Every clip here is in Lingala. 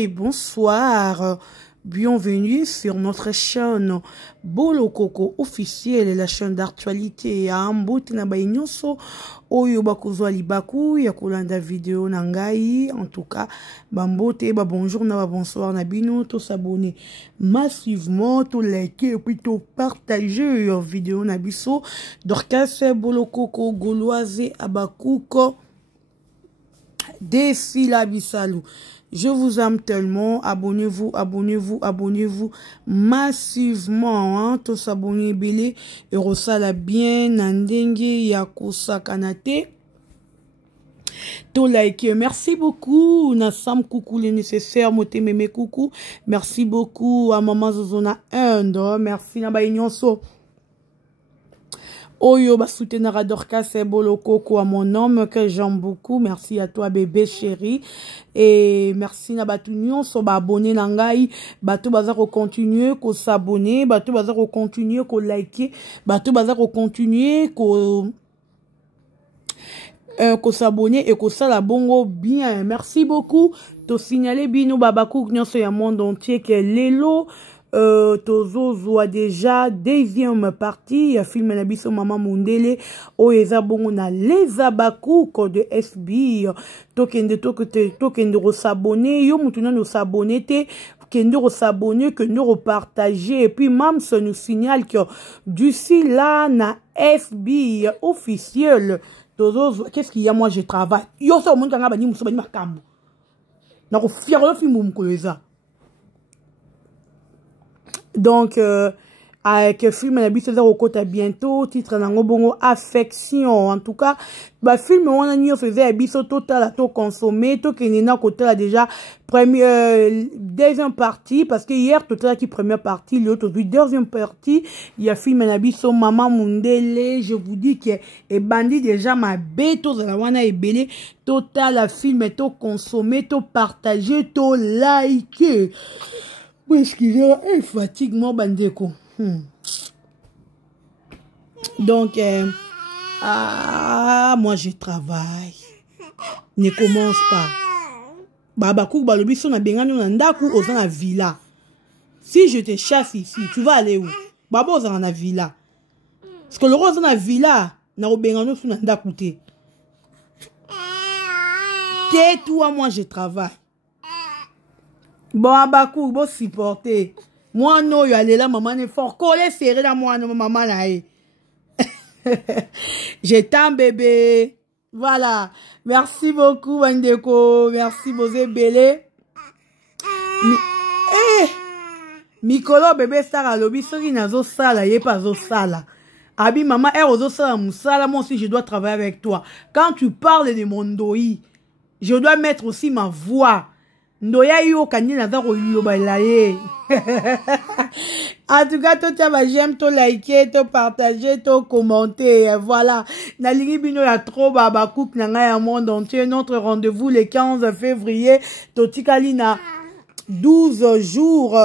et bonsoir. Bienvenue sur notre chaîne Bolo Coco officielle, la chaîne d'actualité ya Mbote na Bainyoso oyo bakozwa libaku ya kolanda vidéo na ngai. En tout cas, Bambote ba bonjour na ba bonsoir na bino, to s'abonner massivement, to liker et puis to partager your vidéo na biso. Dorcas Bolo Coco Gauloise Abakuko Défi la Bissalou. Je vous aime tellement. Abonnez-vous, abonnez-vous, abonnez-vous massivement. Hein? Tous s'abonner belé. Et rosala bien. Nandenge yakosa kanate. To like. Merci beaucoup. Nassam coucou les nécessaires. Mote meme coucou. Merci beaucoup à maman Zozona 1. Merci na ba inyonso. Oyo ba soutenara Dorcas Bolo Coco à mon homme que j'aime beaucoup. Merci à toi bébé chéri. Et merci na batu nyonso ba abonné na ngai. Bato baza ko continuer ko s'abonner, bato baza ko continuer ko liker, bato baza ko continuer ko s'abonner et ko sala bongo bien. Merci beaucoup. To signaler bino babakou nyonso ya monde entier que lelo Tozo zoa déjà deuxième partie ya film na biso Maman Mundele o eza bongo na les abakou de SB tokende s'abonner yo mutuna no s'abonner te kende s'abonner que nous repartager et puis mam ça nous signale que d'ici là na SB officiel Tozo qu'est-ce qu'il y a moi je travaille yo ça monde nga bani muso bani makambo na ko fier yo film mkoleza. Donc, avec film na biso za kokota bientôt, titre nango bongo affection. En tout cas, ba film on a nyo faisait biso total to consommer, to kenena kota déjà deuxième partie parce que hier total qui première partie, l'autre deuxième partie, il y a film na biso Maman Mundele, je vous dis que et bandi déjà ma beto za la wana ebele total la film to consommer, to partager, to liker. Excusez-moi, fatigue moi bandeko. Donc moi je travaille. Ne commence pas. Baba kou balobi so na bengani na ndaku oza na villa. Si je te chasse ici, tu vas aller où? Baba oza na villa. Parce que le rose na villa na obengano so na ndaku te. Tais-toi, moi je travaille. Bon, Abakou, bon supporter. Moi, non, y aller là, maman, est fort. Coller serré là, moi, non, maman, là. Je t'aime, bébé. Voilà. Merci beaucoup, Wandeko. Merci, Bosé Belé. Mikolo, bébé, Sarah, lobby, sori, nazo sala, yé pas zo sala. Abi, maman, ozo sala, moussala, moi aussi, je dois travailler avec toi. Quand tu parles de mon doi, je dois mettre aussi ma voix. Ndoya yo kanye na zako yoba laye. En tout cas, toi j'aime, to liker, to partager, to commenter. Voilà. Na lingi bino ya trop babakouk na nga ya monde entier. Notre rendez-vous le 15 février. Totikali na 12 jours.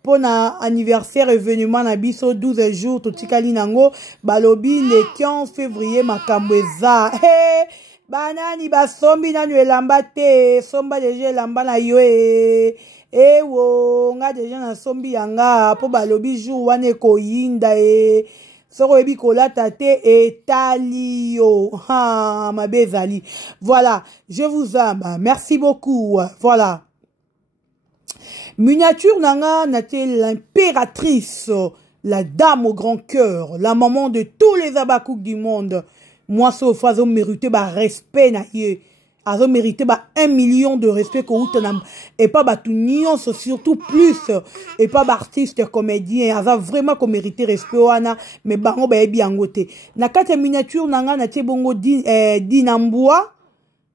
Pour na anniversaire événement na biso 12 jours. Totikali nango. Balobi le 15 février makambweza. Hey! Banani basombi nanu elamba te somba deja elamba na yo ewo nga deja na sombi yanga po balobi jour wane koyinda soko ebi kolata te etali yo ha mabe ezali. Voilà, je vous aime, merci beaucoup. Voilà, miniature nanga nate l'impératrice, la dame au grand cœur, la maman de tous les abakouks du monde. Moi, sauf à mériter ba respect na yé, à mériter ba 1 million de respect que vous tenez et pas ba tout nion, surtout plus et pas ba artiste comédien, à vraiment qu'on mérite respect wana, mais bango ba bien ngote. Na kate miniature nanga na tie bongo Dinamboua,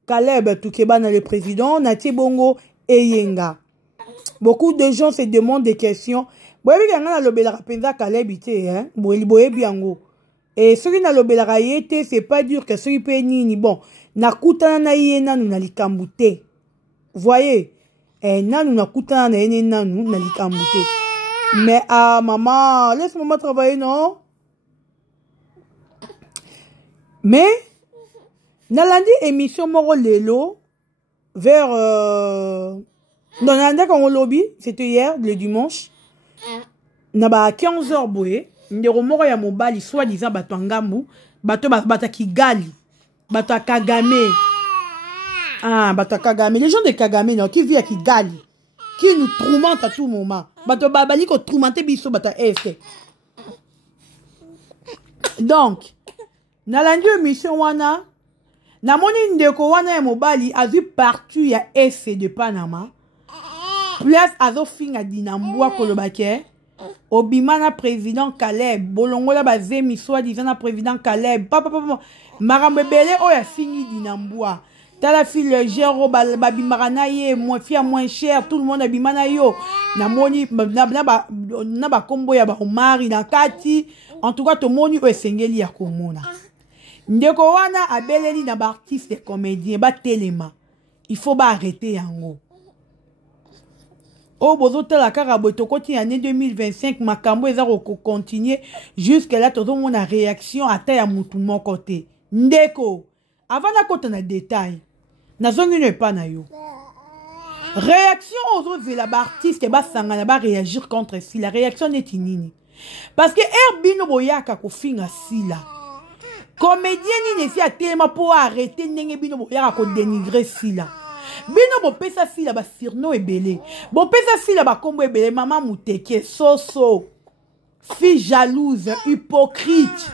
Caleb Toukeba na le président, na tie bongo Eyenga. Beaucoup de gens se demandent des questions. Boye bien na lobela penza Caleb ité hein, boye bien ngo. Et ce qui n'a l'obéla yete, c'est pas dur que ce qui peut ni bon. Na kutana na yena nou na likambute. Voyez? Nanu na kutana na yena nou na likambute. Mais maman, laisse maman travailler, non? Mais, na landi émission moro lelo, vers Dans le lobby, c'était hier, le dimanche. Naba 15h boye, ndero moko ya mobali soit disant bato ngambu, bato Kigali, bato Kagame. Ah, bato Kagame, les gens de Kagame non qui vivent à Kigali, qui nous tourmentent à tout moment. Bato babali ko tourmenter biso bato F. Donc, na la mission wana, na moni ndeko wana ya mobali azu partout ya F de Panama. Place azo finga dinambua kolobake. Obimana président Caleb, bolongola bazemi soit disant na président Caleb. Papa marambebele oya fingi dinambua. Tala fille légère babimana ye moins cher, tout le monde abimana yo. Na moni na ba kombo ya ba omari na kati. En tout cas to moni o esengeli ya komona. Ndeko wana abeleli na ba artiste comédien ba telema. Il faut ba arrêter yango. Oh, bozote la carabo tokoti année 2025 makambo eza ko continuer jusque là tout le monde a réaction ata ya mutu mon côté. Ndeko, avant na kota na détail. Na zongi ne pas na yo. Réaction aux autres la artiste ba sangana ba réagir contre si la réaction n'est inini. Parce que Herbino boyaka ko finga sila. Comédien ni si a tellement pour arrêter ndenge bino boyaka ko dénigrer sila. Bino bo pesa si la ba sirno ebele. Bo pesa si la ba kombo ebele maman muteke soso. Fille jalouse, hypocrite.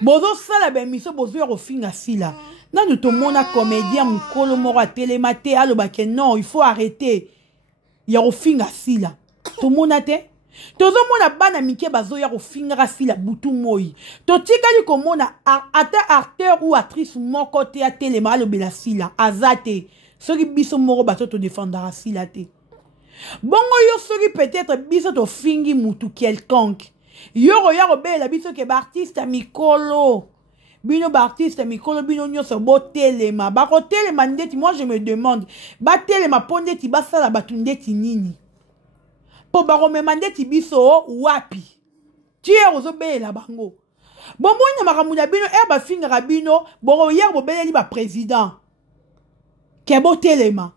Bozo sala ba miso bozo ya finga si la. Nanu to mona comédien mukolo moro a télématé alo ba ke non, il faut arrêter. Ya finga si la. To mona te tozo mona bana mike bazo ya finga si la butu moi. To tikali ko mona ata acteur ou actrice moko te a telema alo bela si la azate. Soki biso moro bato to défendra si la te. Bongo yo soki peut-être biso to fingi mutu quelconque. Yo ya bela biso ke ba artiste mikolo. Bino ba artiste mikolo bino nyoso bo telema. Ba ko telema ndeti moi je me demande ba telema pondeti ba sala batundeti nini. Po baro me mandeti biso wapi. Tie ozo bela bango. Bombo nya makamunya bino ba finga rabino boro yer bo bela li ba président. Ke bo telema.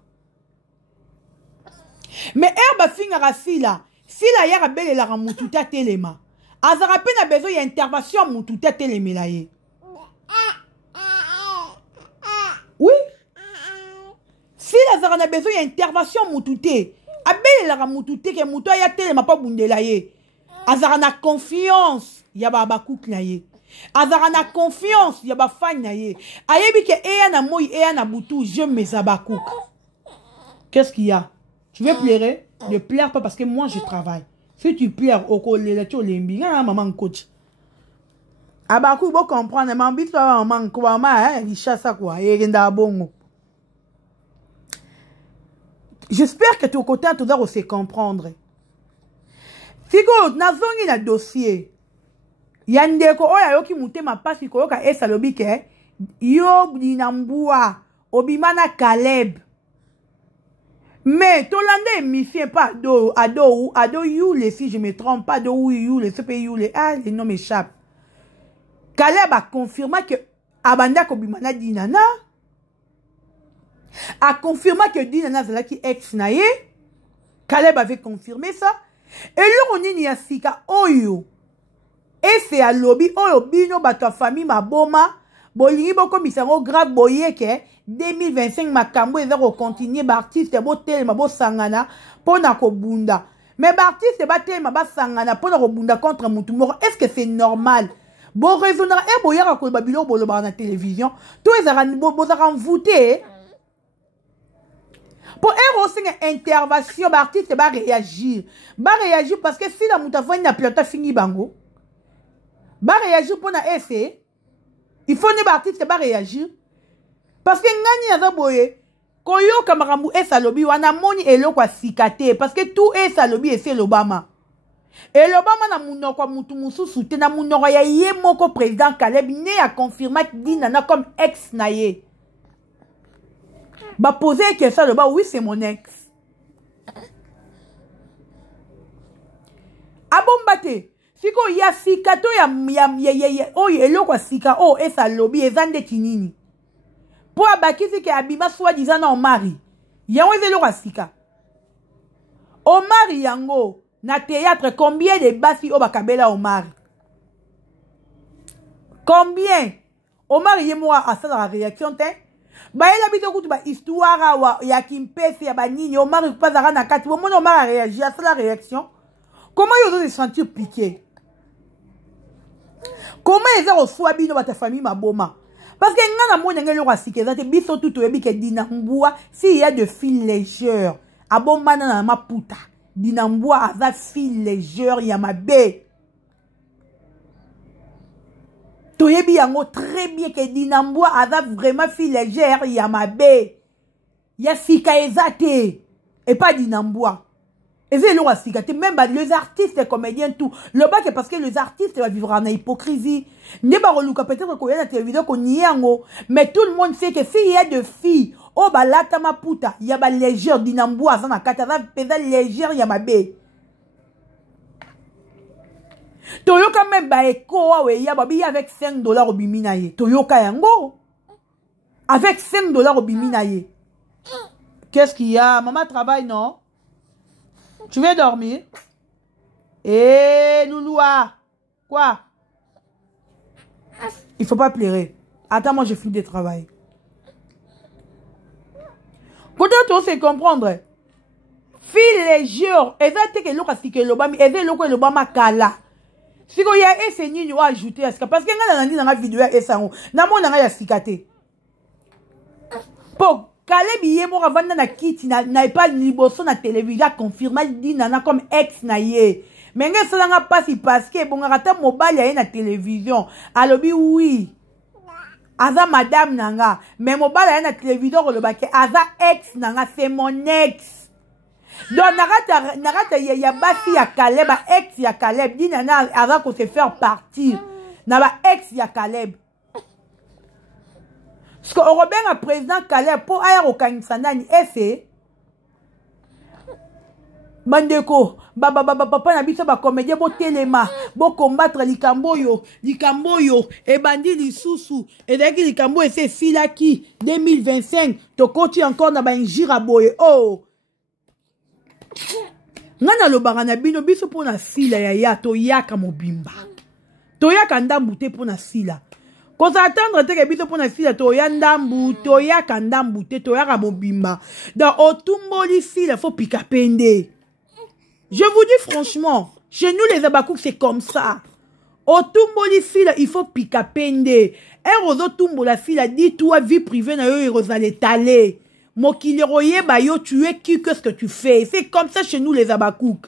Mais ba finga rasila, sila yer bela la ramututa telema. Azara pe na besoin ya intervention mututa telemela ye. Oui. Si la a besoin d'intervention moutouté, abel la moutouté que moutou ya telema pas bundela ye. Azara na confiance, ya ba bakouk na ye. Azara na confiance, ya ba fan na ye. Ayebi ke eya na moi eya na boutou, je mes abakouk. Qu'est-ce qu'il y a? Tu veux pleurer? Ne pleure pas parce que moi je travaille. Si tu pleures au collège, tu lembi, maman coach. Abakou bo comprendre, maman bito maman ko maman richesse ça quoi, et renda bongo. J'espère que ton côté tu dois aussi comprendre. Figo nazongi na dossier. Yandeko oya yoki mutema pasi ko yoka esa lobike yo dinambua obimana Caleb. Mais Tolande émission pas ado you les si je me trompe pas do you les CP you les les noms m'échappent. Caleb a confirmé que Abanda Kobimana Dinana a confirmé que Dinana c'est là qui ex naye. Caleb avait confirmé ça. Et là on y a sika oyo. Et c'est à lobby oyo bino bato famille ma boma bolingi boko misango grave boyeke 2025 makambo ezako continuer ba artiste bo telema bo sangana pona ko bunda. Mais ba artiste ba telema ba sangana pona ko bunda contre mutu moko. Est-ce que c'est normal? Bon raisonnera et boyaka ko babilo bolo ba na télévision tous les bozaka voter pour aussi une intervention ba artiste ba réagir parce que si la mutafani na pilote fini bango ba réagir pour na essai il faut ne ba artiste ba réagir parce que ngani aza boye koyo kamarambu esa lobi wana moni eloko sikate parce que tout esa lobi ese l'Obama. Et l'Obama na munoko mutu mususu te na munoko ya ye moko président Caleb ne a confirmé que Dinana comme ex naye. Ba poser question le ba oui c'est mon ex. Abombate. Siko ya sikato ya o eloko sika o esa lobby ezande tinini. Pour abakisi ke abima soi-disant na Omari. Yango ezelo kasika. Omari yango na théâtre combien de basi o bakabela Omari? Combien? Omari yemoa asala la réaction te. Ba ela bito kutu ba histoire wa ya kimpesi ya banini Omari kupazaka na kati. Bomona Omari réagit à la réaction. Comment ils ont se sentir piqué? Comment ils ont reçu bino ba ta famille maboma? Parce que ngana mona ngelo kasike zate biso tuto yebi ke dinambua s'il y a de fil légère abomana na maputa dinambua aza fil légère ya mabe. Toyebi yango très bien que dinambua aza vraiment fil légère ya mabe. Ya sika ezate et pas dinambua. Et c'est le même les artistes, les comédiens, tout. Le bac est parce que les artistes vont vivre en hypocrisie. N'est pas peut-être qu'on y a la télévision qu'on y a. Mais tout le monde sait que s'il y a de filles, oh bah là ma puta, il y a bah légère dinamboua, ça n'a qu'à pesa légère, il y a ma baie. Toyoka même bah écho, ouais, il y a babi avec $5 au biminaye. Toyoka yango. Avec $5 au biminaye. Qu'est-ce qu'il y a? Maman travaille, non? Tu veux dormir? Eh, Louloua. Quoi? Il faut pas pleurer. Attends, moi, je finis de travail. Peut-être on sait comprendre. Fille les jours. Exactement que l'autre a que l'obama. Exactement que l'obama kala. Si vous avez essayé de ajouter à ce parce que nous avons dit dans la vidéo et ça, nous avons dit sikate. Pour Caleb yemo ravanda na kiti na pas liboso na télévision confirmé dit nana comme ex na ye. Mais nge salanga pasi parce que bon rata mobile ya na télévision. Alobi oui. Aza madame nanga, mais mobile ya na télévision ko le baké aza ex nanga c'est mon ex. Donc narata ya basi ya Caleb, ex ya Caleb dit nana aza ko se faire partir. Na ba ex ya Caleb. Parce que Robin a président Caleb pour aller au Kanisandani et Bandeko, papa na biso ba comédien bo telema, bo combattre likamboyo, et bandi lisusu, et daki likambo et c'est filaki 2025, to koti encore na ba injira boye. Oh. Ngana lo barana bino biso pour na sila ya to yaka mobimba. To yaka ndambu te pour na sila. Quand ça attendre te que biso pour na sila to ya ndambu, to yaka ndambu te to yaka mobimba. Dans otumboli sila faut pika pende. Je vous dis franchement, chez nous les abakouk c'est comme ça. Au tumboli fila, il faut pika pende. Et rozo tumbo la fila, dis-toi vie privée na yo et rosale talé. Mokileroye ba yo tu es qui, qu'est-ce que tu fais? C'est comme ça chez nous les abakouk.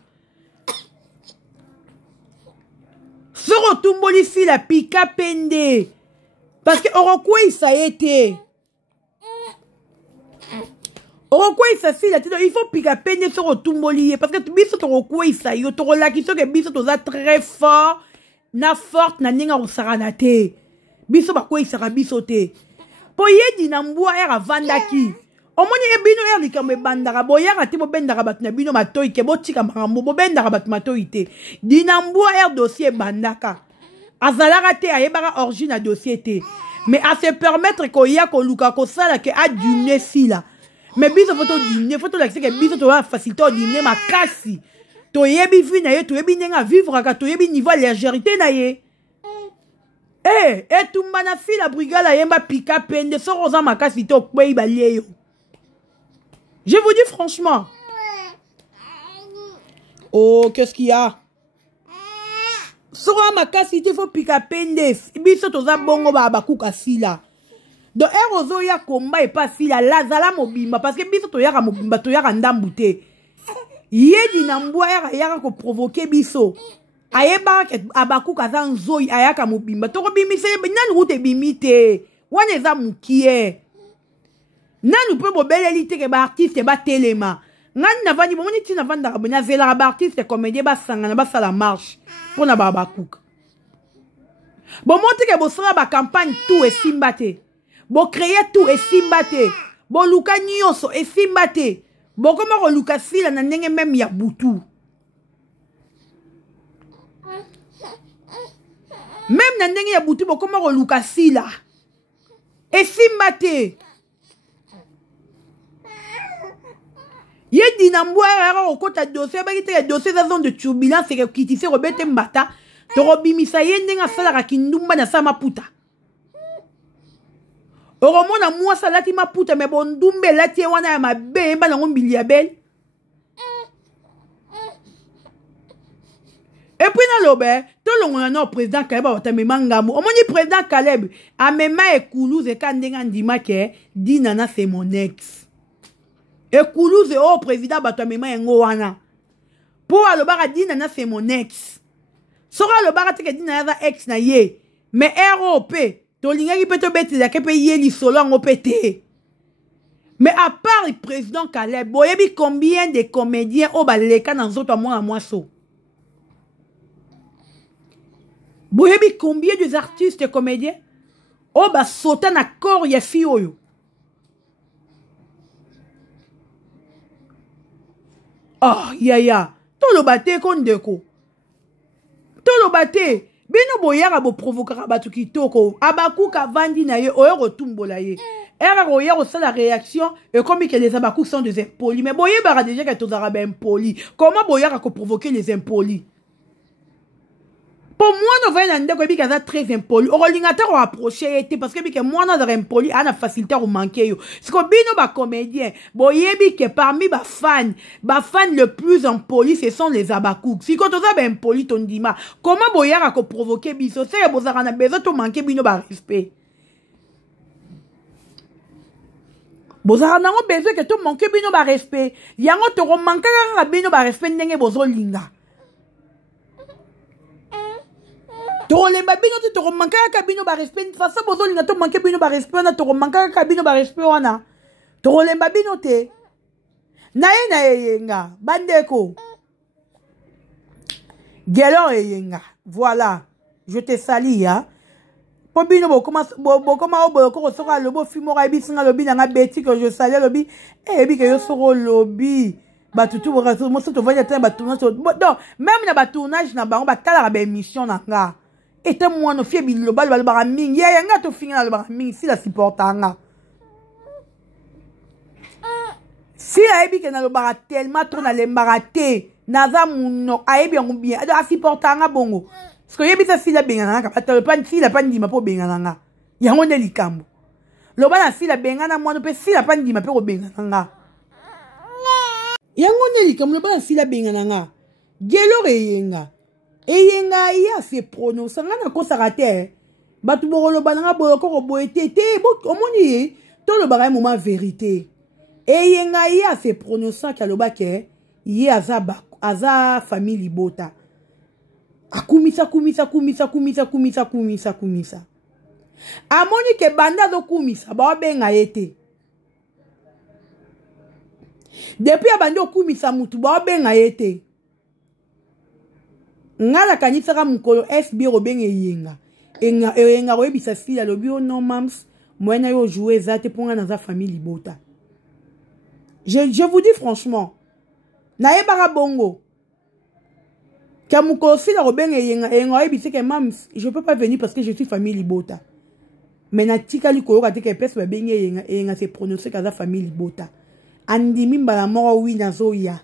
Sur au tumboli fila, pika pende. Parce que Orokwe ça a été. Orokwe ça file il faut piquer peine sur otumboli parce que biso to Orokwe ça yo to la qui que biso to za très fort na forte na ninga osarana te biso ba kwe sara biso te po yedi na mbua era vandaki omoni e bino er likambe bandara boyara te bo bendara bat na bino matoi ke botika marambo bo bendara bat matoi te dinambua er dossier bandaka azalaka te ayebaka origine dossier te mais à se permettre ko ya ko luka ko sala ke a dune sila. Mais biso photo dîner, photo la que biso to va faciliter dîner ma kasi. To yebi fi na ye, to yebi nenga vivre ka to yebi niveau légèreté na ye. Eh, tumba na fi la brigade la yemba pika pende so rosa ma kasi to kwei ba lieyo. Je vous dis franchement. Oh, qu'est-ce qu'il y a? So ma kasi te faut pika pende. Biso to za bongo ba bakuka sila. Donc, erozo ya komba et pas si la lazala mobimba parce que biso to yaka mobimba to yaka ndambute. Yedi na mbwa yaka ko provoquer biso. Ayeba ke abaku kaza nzoi ayaka mobimba. To ko bimise nan route bimite. Wane za mukie. Nan pe bobeleli te ke ba artiste ba telema. Nan na vani bomoni ti na vanda na zela ba artiste comédien ba sangana ba sala marche pour na ba abakuka. Bon monte ke bo sera ba campagne tout et simbate. Bo créer tout et simbate. Bo luka nyonso et simbate. Bo koma ko luka sila na ndenge même ya butu. Même na ndenge ya butu bo koma ko luka sila. Et simbate. Ye dinambwa era okota dossier ba kite dossier za zone de turbulence et qui tisse robete mbata to robimisa ye ndenga sala ka kindumba na sama puta. Oromona moi salati ma puta me bondumbe lati wana ya mabe mba na ngombili ya belle. Et puis dans l'obé, tout le monde a président Caleb a été mangamu. On dit président Caleb a même Ekoulouz et Kandengan Dima ke di nana c'est mon ex. Ekoulouz et oh président bato même ngowana. Pour le bar di nana c'est mon ex. Sora le bar te ke di nana ex na ye. Mais ROP, to linga ki peut te bête ya ke pe ye li solo en OPT. Mais à part le président Caleb, boyebi combien de comédiens au baleka dans autres moi so. Boyebi combien de artistes et comédiens? Oh bah sauter na corps ya fi oyo. Oh ya. Tolo bate kondeko. Tolo bate. Bino boyara bo provokera batu kitoko. Abakou ka vandi na ye oyo retumbola ye. Era royer au la réaction et comme que les abakous sont des impolis. Mais boye bara déjà que tous arabes impolis. Comment boyara ko provoquer les impolis? Pour moi, nous voyons un très impoli. Orolingata a approché parce que moi, nous avons impoli, on a facilité à manquer. C'est comme nos comédiens. Boyebi que parmi les fans le plus impoli, ce sont les abakouks. Si quand on a impoli, ton dima, comment boyara a provoqué biso? C'est que vous avez besoin de manquer bino respect. Vous avez besoin que tu manques bino respect. Yango te manquer bino respect n'enge bozo linga. Les babino te romanka kabino ba respect faça bozo linga to manke bino ba respect na to romanka kabino ba respect wana to les babino te na yenga bandeko gelo yenga voilà je te salue hein po bino bo comment ko sera le beau film ora bisinga lobi na beti que je salue lobi bi que yo soro lobi ba tutu bo raso mo so to voya te ba tournage donc même na ba tournage na ba tala ba émission na nga. Et moi, nous fiers le bal baraming. Ya yanga to finir le baraming si la supportanga. Si la ebi que na le bara tellement trop na le baraté, naza muno aebi on bien. Ado a supportanga bongo. Parce que yebi sa si la bengana ka atale pan si la pan di ma po bengana. Ya ngone likambo. Le bala si la bengana moi no pe si la pan di ma pe ko bengana. Ya ngone likambo le bala si la bengana. Gelo reyenga. Et yenga ya se prononce ngana ko sarate batu bolo bananga boyo ko boete te omoni to le bara moment vérité et yenga ya se prononce ka loba ke ye aza famille bota akumisa amoni ke banda do kumisa ba benga ete depuis abando kumisa mutu ba benga ete ngala kanisa mukolo SB robenge yenga enga roebisa fila lobi o no mams moyena yo jouer zate ponga na za famille bota. Je vous dis franchement na ebara bongo kamukolo fila robenge yenga enga roebisa ke mams je peux pas venir parce que je suis famille bota. Mais na tikali ko yoka te ke pesa benge yenga se prononcer kaza famille bota. Andimi mbala moko wi na zoya.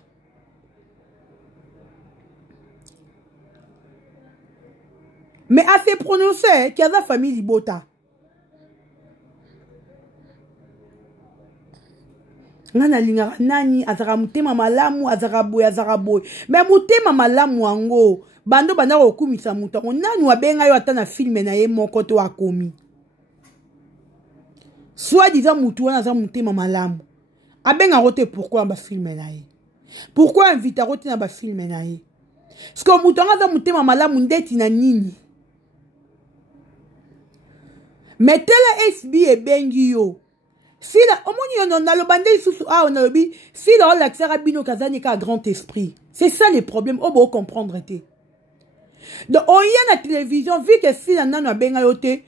Mais à se prononcer, qu'il y a la famille Libota. Nana linga nani azara mutema malamu azara boy. Mais mutema malamu ango bando banda okumisa muta. Nani wabenga yo atana filme na ye moko to akomi. Soit disant mutu wana azara mutema malamu. Abenga rote pourquoi ba filme na ye? Pourquoi inviter rote na ba filme na ye? Parce que mutu azara mutema malamu ndeti na nini? Mais telle SB et bengi yo. Si la omoni on a le bandé sous on a le bi si la l'accès rabino kazani ka grand esprit. C'est ça les problèmes au beau comprendre té. Donc on y a la télévision vu que si la nana benga yo té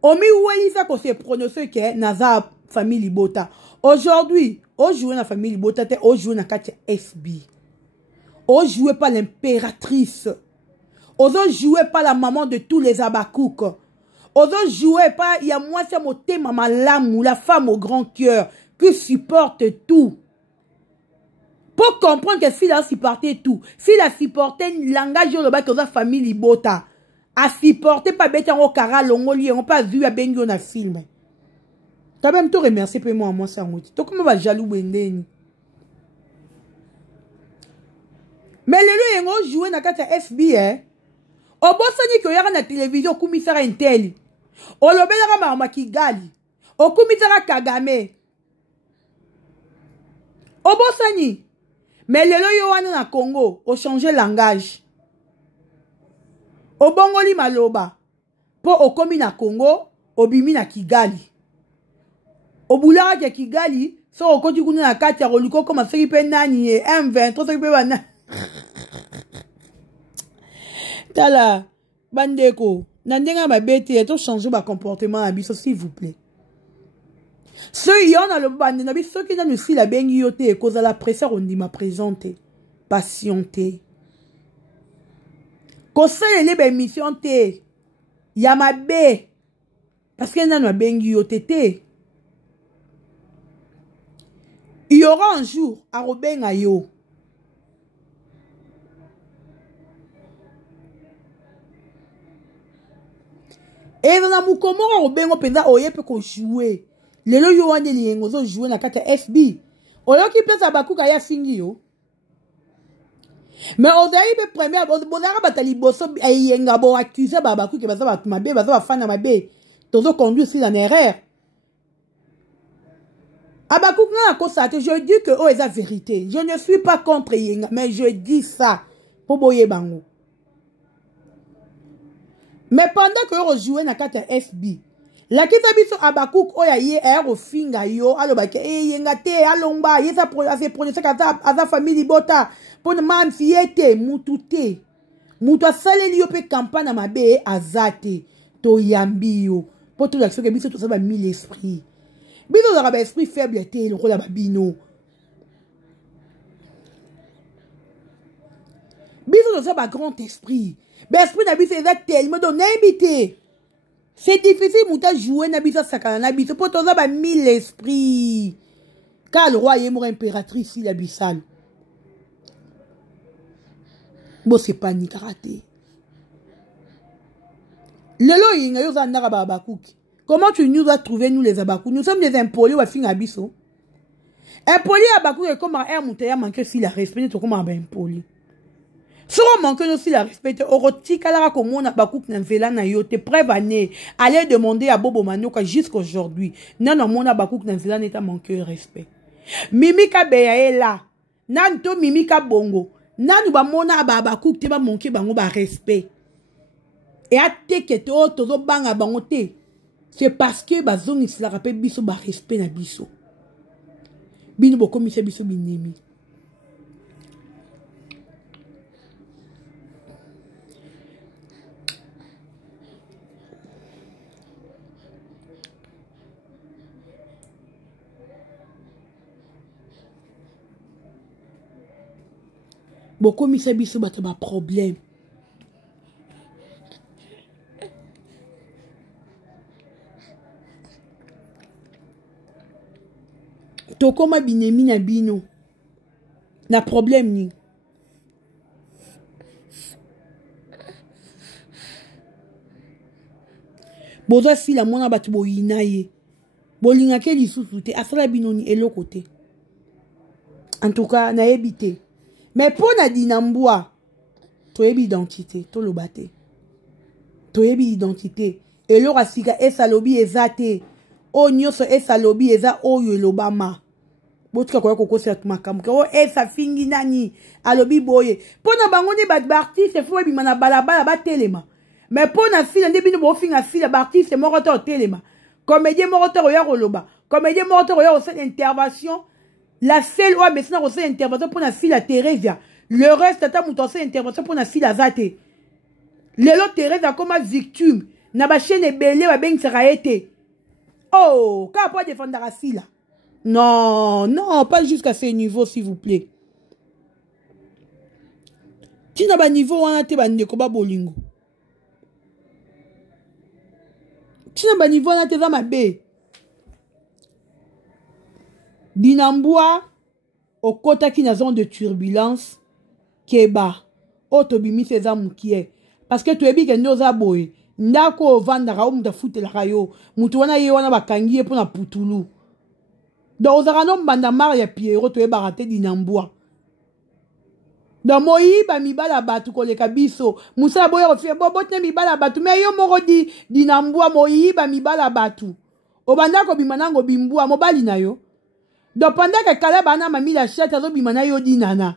omi wali ça ko se prononcer que naza famille Bota. Aujourd'hui, on joue na famille Bota té on joue na katia SB. On joue pas l'impératrice. On joue pas la maman de tous les abakouks. Ozo jouer pas, il y a moi c'est mon thème malamu, la femme au grand cœur, qui supporte tout. Pour comprendre que fille a supporté tout. Fille a supporté le langage de la famille libota. A supporté pas bête en cara longoli on pas vu à bengo na film. T'as même tout remercié pour moi ça on dit. Donc comment va jaloux bendeni. Mais le lieu on jouer na kata FB Obosani ko yara na télévision kumisara inteli. Olobela ka mama Kigali. Okumisara Kagame. Obosani. Mais lelo yo wana na Congo, o changer langage. Obongoli maloba. Po okomi na Congo, obimi na Kigali. Obulara ke Kigali, so okoti kuna na kati ya roliko koma seki pe nani M23 seki pe wana. Tala, bandeko, nandenga mabete, eto changer ba comportement na biso s'il vous plaît. Ceux qui ont le bande, ceux qui ont aussi la benguiote et cause à la presse, on dit ma présente, patienté. Conseil les bémissions, yamabe, parce qu'il y a une benguiote. Il y aura un jour à Robin Ayo. Et dans la moukomora Robin Openda, oye peut jouer. Lelo yo wane li ngozo jouer na kata FB. Oyo ki pesa bakuka ya fingi yo. Mais ozayi be premier bozara batali boso yenga bo accuser bakuka baza bat mabe baza bafana mabe. Tozo conduire si en erreur. Abakuka na kosate je dis que oh est la vérité. Je ne suis pas contre yenga mais je dis ça pour boye bango. Mais pendant que yo jouer na kata FB la kita biso Abakouk oya ye ero finga yo alobake yenga te alongba yesa se prononcer kata aza famille bota pour man fiete mutute mutu asaleli yo pe campagne mabe azate to yambi yo pour tout l'action que biso to ça ba mille esprit biso za ba esprit faible te le rola babino biso to ça ba grand esprit l'esprit na biso est tellement donné invité. C'est difficile de jouer na biso sakana na biso pour toza ba mille esprits. Car le roi est mort impératrice il abyssal. Bon c'est pas ni karaté. Lelo yinga yo za ndaka ba Abakouk. Comment tu nous as trouvé nous les Abakouk? Nous sommes des impolis wa finga biso. Impoli Abakouk est comme un monteya manquer si la respect to comme un impoli. Si on manque aussi la respect, Orotika la comme Abakouk na vela na yo te prévaner, allez demander à Bobo Manoka jusqu'aujourd'hui. Non non mon Abakouk na vela n'est pas manqué respect. Mimika beya est là. Nanto mimika bongo. Nanu ba mona Abakouk te ba manquer bango ba respect. Et à te que tozo banga bango te. C'est parce que bazong isla rappelle biso ba respect na biso. Bino boko mise biso binemi. Beaucoup mis ça biso bato ba problème. Toko ma binemi na bino. Na problème ni. Boza si la mona bato bo inaye. Bolinga ke lisusu te asala bino ni eloko te. En tout cas na ebité. Mais pour na dinambua, to yebi identité, to lo bate. To yebi identité. Et le rasika esa lobi ezate. O nyoso esa lobi eza oyo lobama. Botka kwa koko se makamke. O esa fingi nani alobi boye. Pour na bango ne bat artiste fo yebi mana balabala ba telema. Mais pour na fille nde bino bo finga fille ba artiste moroto telema. Comédien moroto ya roloba. Comédien moroto ya au intervention. La seule oua mais sinon c'est intervention pour la fille la Thérèse. Le reste tata moutonse intervention pour la fille la Zate. Lelo Thérèse a comme victime. Na ba chaîne belé wa ben sera été. Oh, quand pas défendre la fille là. Non, non, pas jusqu'à ce niveau s'il vous plaît. Tu n'as pas niveau wana te bande ko ba bolingo. Tu n'as pas niveau wana te za mabe. Dinambua, au kota qui na zone de turbulence keba oto bimi seza mukie parce que tu ebi ke ndoza boy ndako ovandaka omuta futelaka yo mutu wana ye wana bakangi ye mpona putulu donc ozaka no mbanda mare ya Pierrot toyebaka te dinambwa donc moyiba mibala batu koleka biso musala boya ofie botine mibala batu me yo moko dinambwa moyiba mibala batu obandako bima nango bimbwa mobali na yo donc pendant que kala bana mamila chete azobima na yo dinana